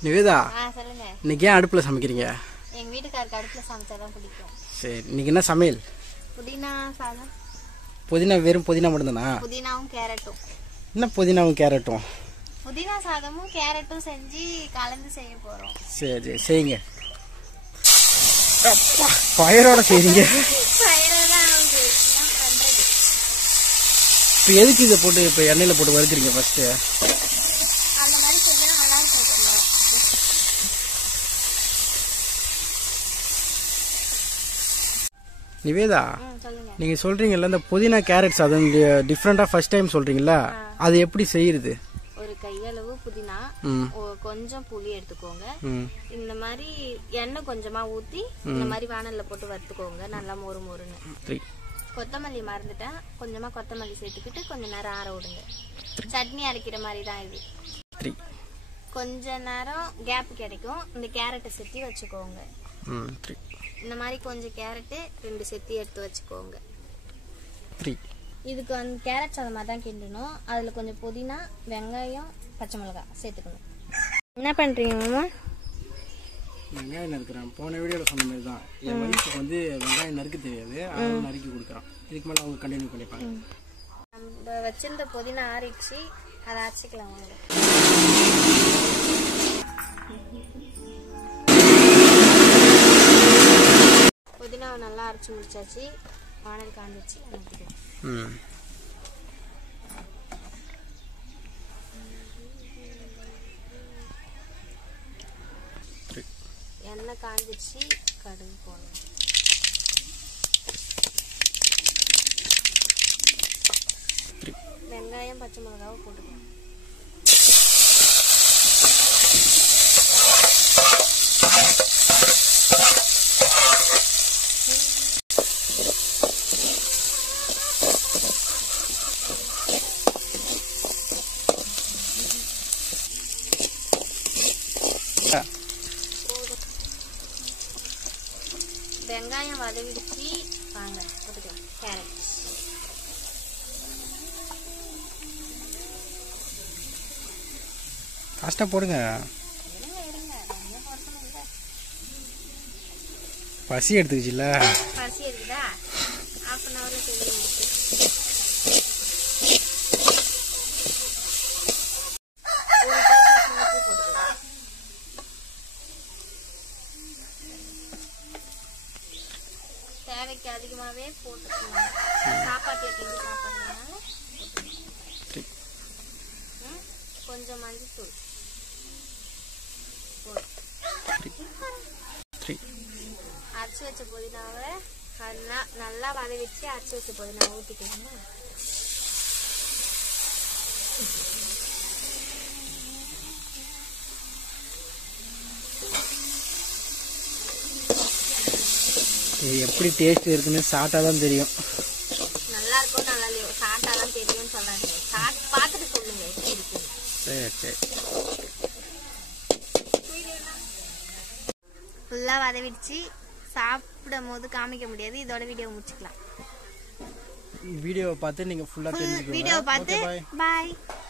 நிவேதா, சொல்லுங்க. இன்னைக்கு ஏன் அடுப்புல சமைக்கிறீங்க? எங்க வீட்டுக்காருக்கு அடுப்புல சமைச்சாதான் பிடிக்கும். சரி, இன்னைக்கு என்ன சமையல்? புதினா சாதம். புதினா, வெறும் புதினா மட்டும்தானா? புதினாவும் கேரட்டும். என்ன புதினாவும் கேரட்டும்? புதினா சாதமும் கேரட்டும் செஞ்சு கலந்து செய்ய போறோம். சரி செய்யுங்க. ஃபயரோட செய்றீங்க. இப்போ எதுக்கு இதை போட்டு இப்போ எண்ணெயில் போட்டு வறுக்கிறீங்க ஃபர்ஸ்ட்டு? அந்த மாதிரி செஞ்சா நல்லா இருக்கும். நிவேதா, நீங்க சொல்றீங்கல்ல இந்த புதினா கேரட் சாதம் டிஃப்ரெண்டா ஃபர்ஸ்ட் டைம் சொல்றீங்கல்ல, அது எப்படி செய்யறது? ஒரு கையளவு புதினா, கொஞ்சம் புளி எடுத்துக்கோங்க. இந்த மாதிரி எண்ணெய் கொஞ்சமா ஊத்தி இந்த மாதிரி வானல்ல போட்டு வறுத்துக்கோங்க, நல்லா மொறு மொறுன்னு. கொத்தமல்லி மறந்துட்டேன், கொஞ்சமா கொத்தமல்லி சேர்த்துக்கிட்டு கொஞ்ச நேரம் ஆற விடுங்க. சட்னி அரைக்கிற மாதிரி தான் இது. கொஞ்ச நேரம் கேப் கிடைக்கும். இந்த கேரட்டை செத்தி வச்சுக்கோங்க. இந்த மாதிரி கொஞ்சம் கேரட்டு 2 செத்தி எடுத்து வச்சுக்கோங்க. இதுக்கு வந்து கேரட் சாதமாக தான் கிண்டணும். அதில் கொஞ்சம் புதினா, வெங்காயம், பச்சை மிளகாய் சேர்த்துக்கணும். என்ன பண்ணுறீங்க மாமா? வெங்காயம் நறுக்கிறேன். போன வீடியோவில் சொன்ன மாதிரி தான். என் வயசுக்கு வந்து வெங்காயம் நறுக்க தெரியாது, அதனால நறுக்கி கொடுக்குறான். இதுக்கு மேலே அவங்க கண்டினியூ பண்ணிப்பாங்க. நம்ம வச்சிருந்த புதினா ஆறிடுச்சு, அதை அரைச்சிக்கலாம். புதினாவை நல்லா அரைச்சி முடிச்சாச்சு. வானல் காஞ்சிச்சு, ஊற்றிக்கலாம். எண்ணெய் காஞ்சிச்சு, கடுகு போடணும். வெங்காயம், பச்சை மிளகாவை போட்டுக்கலாம். வெங்காயம் வதவிடுச்சு, வாங்க போட்டுக்கலாம் கேரட். ஃபாஸ்ட்டாக போடுங்க. பசி எடுத்துக்கிச்சுல்ல? பசி எடுக்குதா? ½ அன் ஹவர்ல செஞ்சு முடிச்சு. தேவைக்கு அதிகமாகவே போட்டுக்கலாம். சாப்பாட்டில் கிண்டி சாப்பிட்றதுனால கொஞ்சம் மஞ்சள் அரைச்சி வச்ச புதினாவை நல்லா வதவிச்சு அரைச்சி வச்ச புதினாவை ஊற்றிக்கலாங்க. இது எப்படி டேஸ்ட் இருக்குன்னு சாப்பிட்டா தான் தெரியும். நல்லா இருக்கும், நல்லா இல்லையோ சாப்பிட்டா தான் தெரியும்னு சொல்லாங்க. பார்த்துட்டு சொல்லுங்க எப்படி இருக்கு. சரி ஃபுல்லாக வதவிடுச்சு. சாப்பிடும் போது காமிக்க முடியாது, இதோட வீடியோ முடிச்சுக்கலாம். வீடியோவை பார்த்து நீங்கள் ஃபுல்லாக தெரிஞ்சுக்கோங்க. வீடியோவை பார்த்து பாய்.